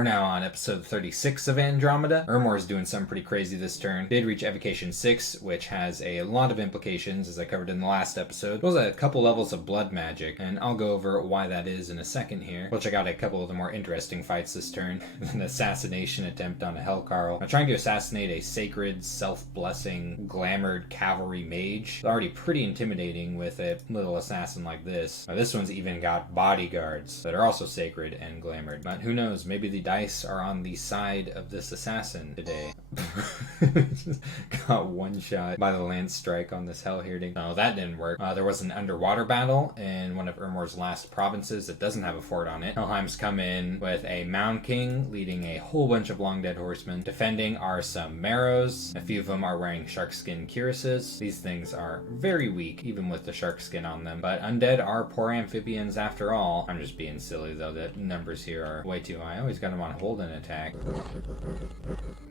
We're now on episode 36 of Andromeda. Ermor's doing something pretty crazy this turn. Did reach Evocation 6, which has a lot of implications, as I covered in the last episode. There's a couple levels of blood magic, and I'll go over why that is in a second here. We'll check out a couple of the more interesting fights this turn. An assassination attempt on a Hellcarl. I'm trying to assassinate a sacred, self-blessing, glamoured cavalry mage. It's already pretty intimidating with a little assassin like this. Now, this one's even got bodyguards that are also sacred and glamoured. But who knows, maybe the dice are on the side of this assassin today. Just got one shot by the lance strike on this hell here. No, that didn't work. There was an underwater battle in one of Ermor's last provinces that doesn't have a fort on it. Helheim's come in with a Mound King leading a whole bunch of long dead horsemen. Defending are some Marrows. A few of them are wearing sharkskin cuirasses. These things are very weak, even with the shark skin on them. But undead are poor amphibians after all. I'm just being silly though, the numbers here are way too high. I always got them on hold and attack.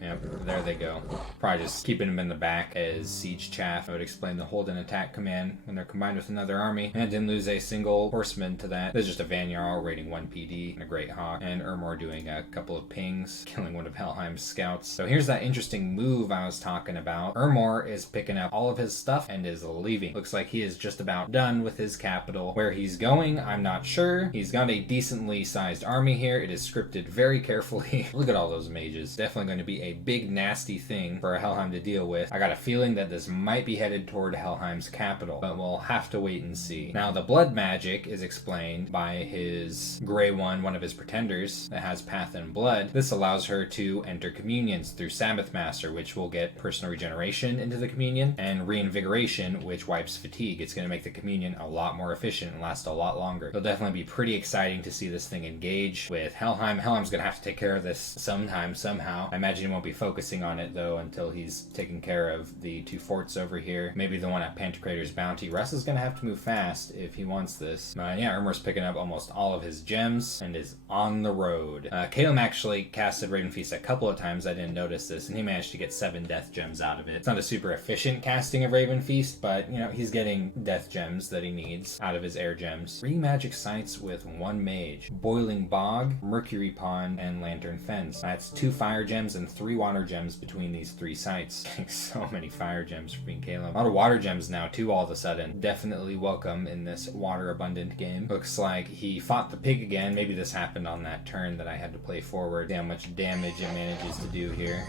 Yep, there they go. Probably just keeping them in the back as siege chaff. I would explain the hold and attack command when they're combined with another army. And I didn't lose a single horseman to that. There's just a Van Jarl rating 1 PD and a Great Hawk. And Ermor doing a couple of pings, killing one of Helheim's scouts. So here's that interesting move I was talking about. Ermor is picking up all of his stuff and is leaving. Looks like he is just about done with his capital. Where he's going, I'm not sure. He's got a decently sized army here. It is scripted very carefully. Look at all those mages. Definitely going to be a big nasty thing for Helheim to deal with. I got a feeling that this might be headed toward Helheim's capital, but we'll have to wait and see. Now the blood magic is explained by his gray one of his pretenders that has path and blood. This allows her to enter communions through Sabbath Master, which will get personal regeneration into the communion, and reinvigoration, which wipes fatigue. It's going to make the communion a lot more efficient and last a lot longer. It'll definitely be pretty exciting to see this thing engage with Helheim. Helheim's going to have to take care of this sometime, somehow. I imagine he won't be focusing on it though until he's taken care of the 2 forts over here. Maybe the one at Pantocrator's Bounty. Russ is going to have to move fast if he wants this. Yeah, Ermor's picking up almost all of his gems and is on the road. Caleb actually casted Raven Feast a couple of times. I didn't notice this, and he managed to get 7 death gems out of it. It's not a super efficient casting of Raven Feast, but you know, he's getting death gems that he needs out of his air gems. 3 magic sites with 1 mage. Boiling Bog, Mercury Pond, and Lantern Fens. That's 2 fire gems and 3 water gems between these 3 sites. So many fire gems for being Caleb. A lot of water gems now too all of a sudden. Definitely welcome in this water abundant game. Looks like he fought the pig again. Maybe this happened on that turn that I had to play forward. See how much damage it manages to do here.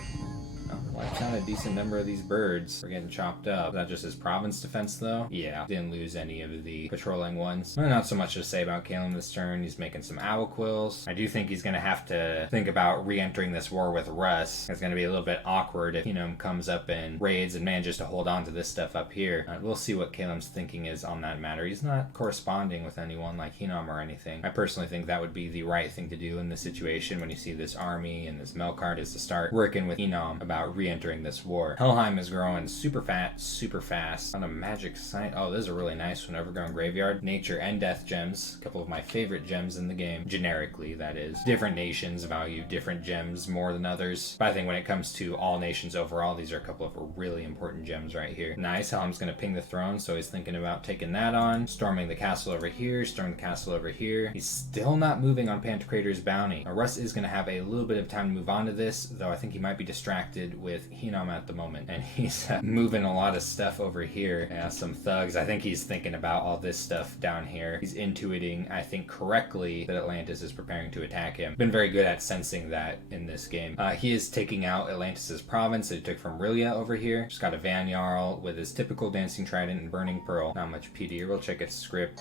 Wipes out a decent number of these birds. We're getting chopped up. Is that just his province defense though? Yeah, didn't lose any of the patrolling ones. Well, not so much to say about Caleb this turn. He's making some owl quills. I do think he's going to have to think about re-entering this war with Russ. It's going to be a little bit awkward if comes up and raids and manages to hold on to this stuff up here. We'll see what Caleb's thinking is on that matter. He's not corresponding with anyone like Hinom or anything. I personally think that would be the right thing to do in this situation when you see this army and this Melkart, is to start working with Hinom about re-entering this war. Helheim is growing super fast on a magic site. Oh, this is a really nice one. Overgrown Graveyard. Nature and Death gems. A couple of my favorite gems in the game. Generically, that is. Different nations value different gems more than others. But I think when it comes to all nations overall, these are a couple of really important gems right here. Nice. Helheim's going to ping the throne, so he's thinking about taking that on. Storming the castle over here. Storming the castle over here. He's still not moving on Pantocrator's Bounty. Now, Russ is going to have a little bit of time to move on to this, though I think he might be distracted with Hinom at the moment, and he's moving a lot of stuff over here. Yeah, some thugs. I think he's thinking about all this stuff down here. He's intuiting, I think, correctly that Atlantis is preparing to attack him. Been very good at sensing that in this game. He is taking out Atlantis's province that he took from Rilia over here. Just got a Van Jarl with his typical Dancing Trident and Burning Pearl. Not much PD. We'll check its script.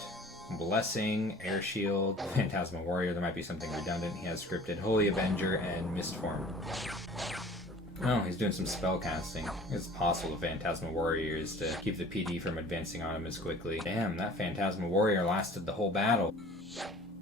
Blessing, Air Shield, Phantasma Warrior. There might be something redundant. He has scripted Holy Avenger and Mistform. Oh, he's doing some spell casting. It's possible the Phantasma Warrior is to keep the PD from advancing on him as quickly. Damn, that Phantasma Warrior lasted the whole battle.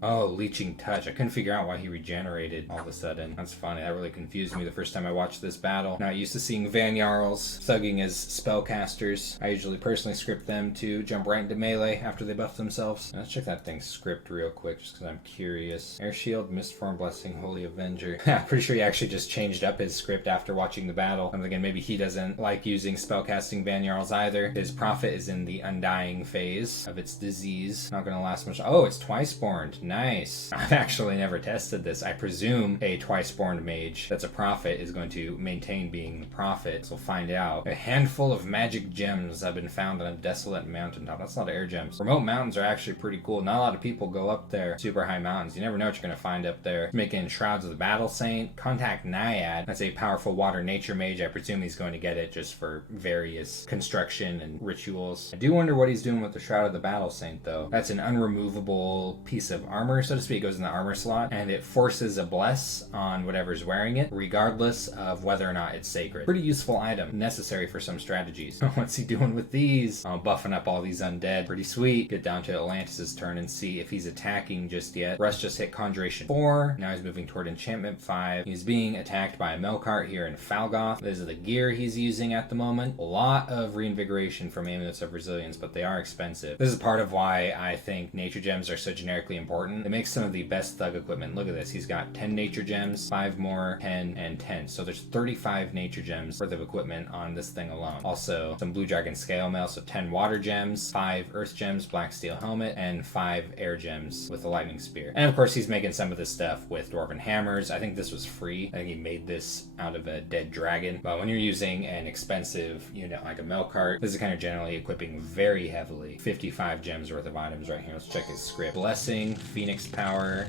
Oh, Leeching Touch. I couldn't figure out why he regenerated all of a sudden. That's funny. That really confused me the first time I watched this battle. Not used to seeing Van Jarls thugging as spellcasters. I usually personally script them to jump right into melee after they buff themselves. Let's check that thing's script real quick just because I'm curious. Air Shield, Mistform, Blessing, Holy Avenger. I'm pretty sure he actually just changed up his script after watching the battle. I'm thinking maybe he doesn't like using spellcasting Van Jarls either. His prophet is in the undying phase of its disease. Not going to last much. Oh, it's twice born. Nice. I've actually never tested this. I presume a twice-born mage that's a prophet is going to maintain being the prophet, so we'll find out. A handful of magic gems have been found on a desolate mountaintop. That's a lot of air gems. Remote mountains are actually pretty cool. Not a lot of people go up there. Super high mountains. You never know what you're going to find up there. Making Shrouds of the Battle Saint. Contact Naiad. That's a powerful water nature mage. I presume he's going to get it just for various construction and rituals. I do wonder what he's doing with the Shroud of the Battle Saint, though. That's an unremovable piece of armor, so to speak. It goes in the armor slot, and it forces a bless on whatever's wearing it, regardless of whether or not it's sacred. Pretty useful item. Necessary for some strategies. What's he doing with these? Oh, buffing up all these undead. Pretty sweet. Get down to Atlantis' turn and see if he's attacking just yet. Russ just hit Conjuration 4. Now he's moving toward Enchantment 5. He's being attacked by a Melkart here in Falgoth. This is the gear he's using at the moment. A lot of reinvigoration from Amulets of Resilience, but they are expensive. This is part of why I think nature gems are so generically important. It makes some of the best thug equipment. Look at this. He's got 10 nature gems, 5 more, 10, and 10. So there's 35 nature gems worth of equipment on this thing alone. Also, some Blue Dragon Scale Mail, so 10 water gems, 5 earth gems, Black Steel Helmet, and 5 air gems with the Lightning Spear. And of course, he's making some of this stuff with Dwarven Hammers. I think this was free. I think he made this out of a dead dragon. But when you're using an expensive unit like a Melkart, this is kind of generally equipping very heavily. 55 gems worth of items right here. Let's check his script. Blessing, Phoenix Power,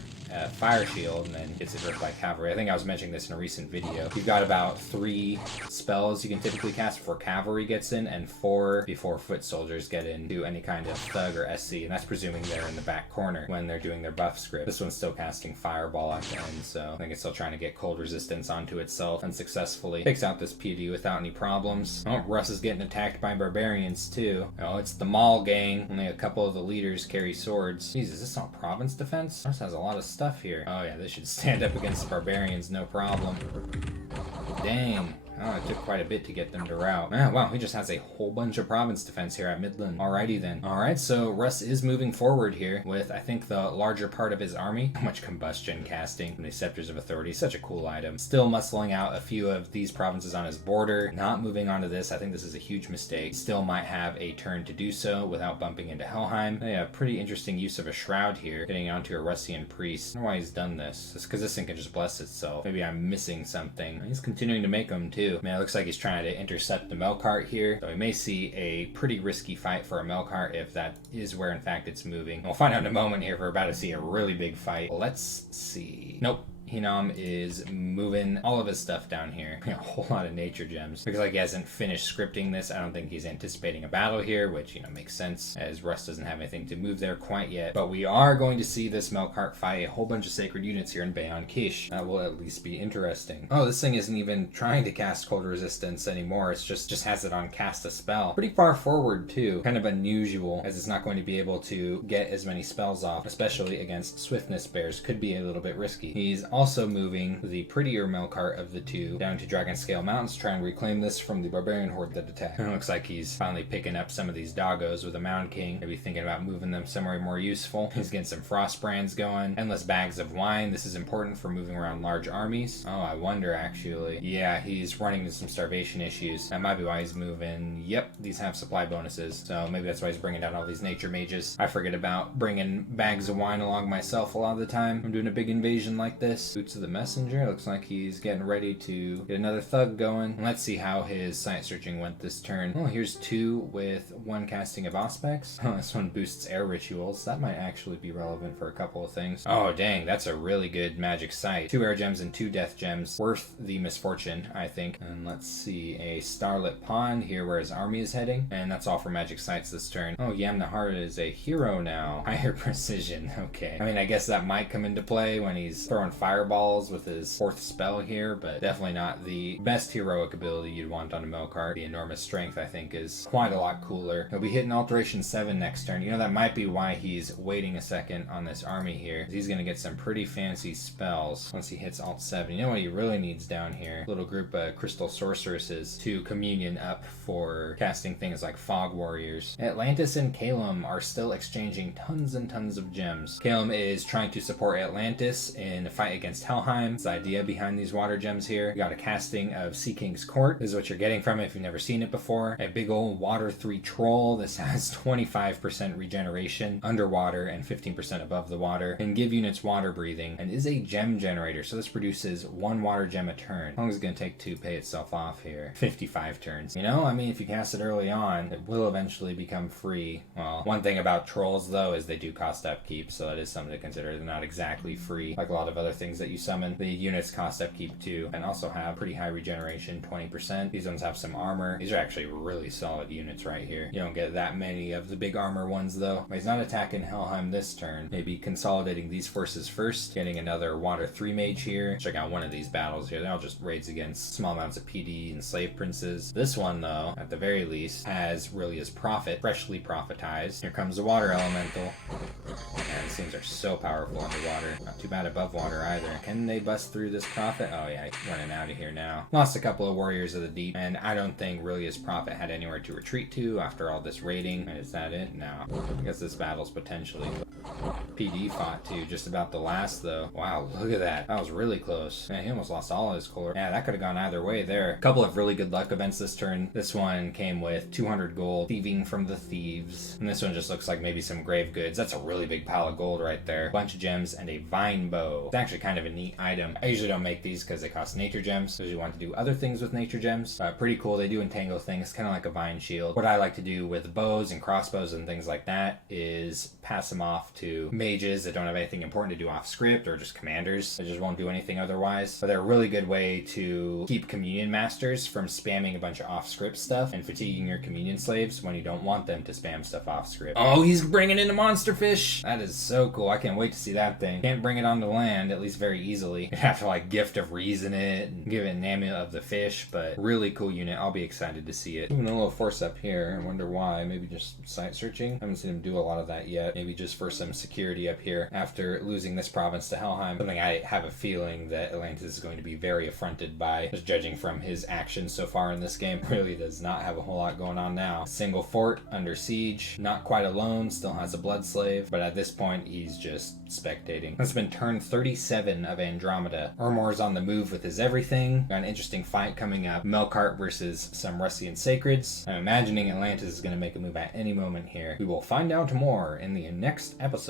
Fire Shield, and then gets it hurt by Cavalry. I think I was mentioning this in a recent video. You've got about 3 spells you can typically cast before Cavalry gets in, and 4 before Foot Soldiers get in, do any kind of Thug or SC, and that's presuming they're in the back corner when they're doing their buff script. This one's still casting Fireball at the end, so I think it's still trying to get cold resistance onto itself unsuccessfully. Takes out this PD without any problems. Oh, Russ is getting attacked by barbarians too. Oh, it's the Maul gang. Only a couple of the leaders carry swords. Jeez, is this all province defense? Russ has a lot of stuff here. Oh yeah, this should stand up against the barbarians, no problem. Dang. Oh, it took quite a bit to get them to rout. Ah, wow, he just has a whole bunch of province defense here at Midland. Alrighty then. Alright, so Russ is moving forward here with, I think, the larger part of his army. How much combustion casting from the Scepters of Authority. Such a cool item. Still muscling out a few of these provinces on his border. Not moving on to this. I think this is a huge mistake. Still might have a turn to do so without bumping into Helheim. Yeah, pretty interesting use of a Shroud here. Getting onto a Russian Priest. I don't know why he's done this. It's because this thing can just bless itself. Maybe I'm missing something. He's continuing to make them too. Man, it looks like he's trying to intercept the Melkart here. So we may see a pretty risky fight for a Melkart if that is where in fact it's moving. We'll find out in a moment here if we're about to see a really big fight. Let's see. Nope. Hinam is moving all of his stuff down here. A whole lot of nature gems. Looks like he hasn't finished scripting this. I don't think he's anticipating a battle here, which, you know, makes sense as Russ doesn't have anything to move there quite yet. But we are going to see this Melkart fight a whole bunch of sacred units here in Bayon Kish. That will at least be interesting. Oh, this thing isn't even trying to cast cold resistance anymore. It's just has it on cast a spell. Pretty far forward too. Kind of unusual as it's not going to be able to get as many spells off, especially against swiftness bears. Could be a little bit risky. He's also moving the prettier Melkart of the two down to Dragon Scale Mountains, try and reclaim this from the barbarian horde that attacked. It looks like he's finally picking up some of these doggos with a Mound King. Maybe thinking about moving them somewhere more useful. He's getting some frost brands going. Endless bags of wine. This is important for moving around large armies. Oh, I wonder actually. Yeah, he's running into some starvation issues. That might be why he's moving. Yep, these have supply bonuses. So maybe that's why he's bringing down all these nature mages. I forget about bringing bags of wine along myself a lot of the time. I'm doing a big invasion like this. Boots of the Messenger. Looks like he's getting ready to get another thug going. Let's see how his sight searching went this turn. Oh, here's 2 with 1 casting of Auspex. Oh, this one boosts air rituals. That might actually be relevant for a couple of things. Oh, dang, that's a really good magic sight. 2 air gems and 2 death gems. Worth the misfortune, I think. And let's see, a Starlit Pond here where his army is heading. And that's all for magic sights this turn. Oh, Yamnahar is a hero now. Higher precision. Okay. I mean, I guess that might come into play when he's throwing fireballs with his 4th spell here, but definitely not the best heroic ability you'd want on a Melkart. The enormous strength, I think, is quite a lot cooler. He'll be hitting Alteration 7 next turn. You know, that might be why he's waiting a second on this army here. He's going to get some pretty fancy spells once he hits Alt 7. You know what he really needs down here? A little group of Crystal Sorceresses to communion up for casting things like Fog Warriors. Atlantis and Calum are still exchanging tons and tons of gems. Calum is trying to support Atlantis in a fight against against Helheim. It's the idea behind these water gems here. You got a casting of Sea King's Court. This is what you're getting from it if you've never seen it before. A big old water 3 troll. This has 25% regeneration underwater and 15% above the water. Can give units water breathing and is a gem generator. So this produces 1 water gem a turn. How long is it going to take to pay itself off here? 55 turns. You know, I mean, if you cast it early on, it will eventually become free. Well, one thing about trolls though is they do cost upkeep, so that is something to consider. They're not exactly free like a lot of other things that you summon. The units cost upkeep too and also have pretty high regeneration, 20%. These ones have some armor. These are actually really solid units right here. You don't get that many of the big armor ones though. But he's not attacking Helheim this turn. Maybe consolidating these forces first, getting another water 3 mage here. Check out one of these battles here. They're all just raids against small amounts of PD and slave princes. This one though, at the very least, has really his profit, freshly profitized. Here comes the water elemental. Man, these things are so powerful underwater. Not too bad above water either. Can they bust through this prophet? Oh yeah, running out of here now. Lost a couple of warriors of the deep, and I don't think really his prophet had anywhere to retreat to after all this raiding. Is that it? No. I guess this battle's potentially. PD fought too, just about the last though. Wow, look at that. That was really close. Man, he almost lost all his core. Yeah, that could have gone either way there. A couple of really good luck events this turn. This one came with 200 gold, thieving from the thieves. And this one just looks like maybe some grave goods. That's a really big pile of gold right there. Bunch of gems and a vine bow. It's actually kind of a neat item. I usually don't make these because they cost nature gems. I usually want to do other things with nature gems. Pretty cool. They do entangle things, kind of like a vine shield. What I like to do with bows and crossbows and things like that is pass them off to mages that don't have anything important to do off script, or just commanders that just won't do anything otherwise. But they're a really good way to keep communion masters from spamming a bunch of off script stuff and fatiguing your communion slaves when you don't want them to spam stuff off script. Oh, he's bringing in a monster fish! That is so cool. I can't wait to see that thing. Can't bring it onto land, at least very easily. You have to like gift of reason it and give it an amulet of the fish, but really cool unit. I'll be excited to see it. Doing a little force up here. I wonder why. Maybe just site searching. I haven't seen him do a lot of that yet. Maybe just for some security up here after losing this province to Helheim. Something I have a feeling that Atlantis is going to be very affronted by, just judging from his actions so far in this game. Really does not have a whole lot going on now. Single fort under siege, not quite alone, still has a blood slave, but at this point he's just spectating. It's been turn 37 of Andromeda. Urmor's on the move with his everything. Got an interesting fight coming up. Melkart versus some Russian Sacreds. I'm imagining Atlantis is going to make a move at any moment here. We will find out more in the next episode.